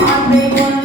I'm